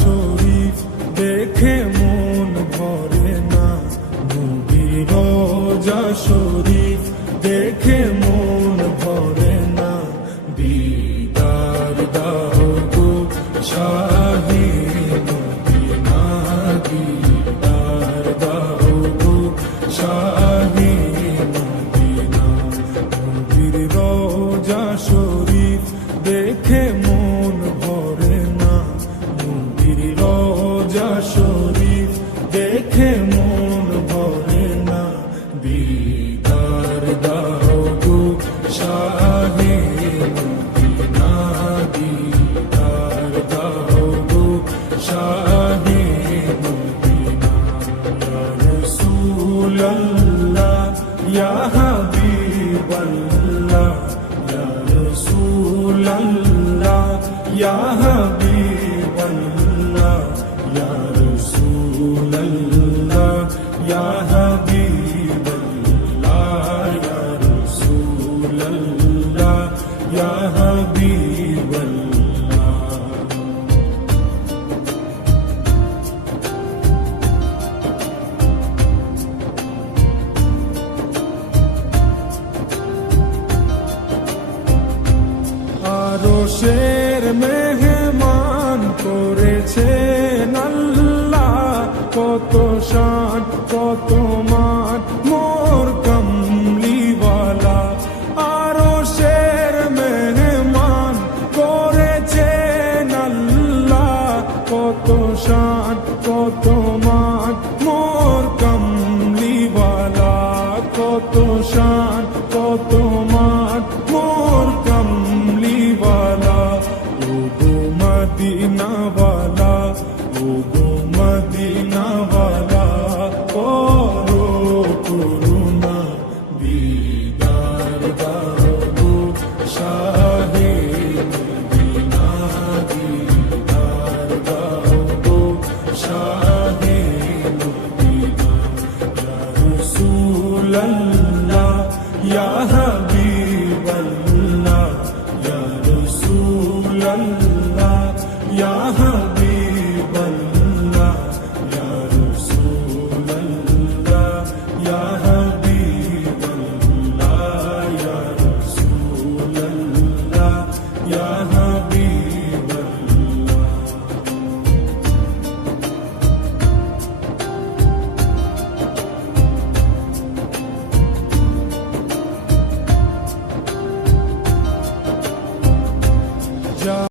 শরীফ দেখে মন ভরে না, নবীর রওজা শরীফ দেখে মন ভরে না। দিদার দাও গো শাহে মদিনা, দিদার দাও গো শাহে মদিনা। নবীর রওজা শরীফ দেখে মন ভরে না, নবীর রওজা শরীফ দেখে মন ভরে না। দিদার দাও গো শাহে মদিনা, দিদার দাও গো শাহে মদিনা। ইয়া রাসূলাল্লাহ ইয়া হাবিবাল্লাহ, ইয়া রাসূলাল্লাহ ইয়া হাবিবাল্লাহ, ইয়া রাসূলাল্লাহ ইয়া হাবিবাল্লাহ, ইয়া রাসূলাল্লাহ ইয়া হাবিবাল্লাহ। আরশের মেহমান করেছেন আল্লাহ, কত শান কত মান মোর কামলিওয়ালা। আরশের মেহমান করেছেন আল্লাহ, কত শান কত মান মোর কামলিওয়ালা, কত শান কত মান মোর কামলিওয়ালা। ও গো মদিনাওয়ালা, ও গো মদিনাওয়ালা, করো করুণা। দিদার দাও গো শাহে মদিনা, দিদার দাও গো শাহে মদিনা। ইয়া রাসূলাল্লাহ ইয়া হাবিবাল্লাহ, ইয়া রাসূলাল্লাহ ইয়া হাবিবাল্লাহ, ইয়া রাসূলাল্লাহ ইয়া হাবিবাল্লাহ, ইয়া রাসূলাল্লাহ ইয়া হাবিবাল্লাহ।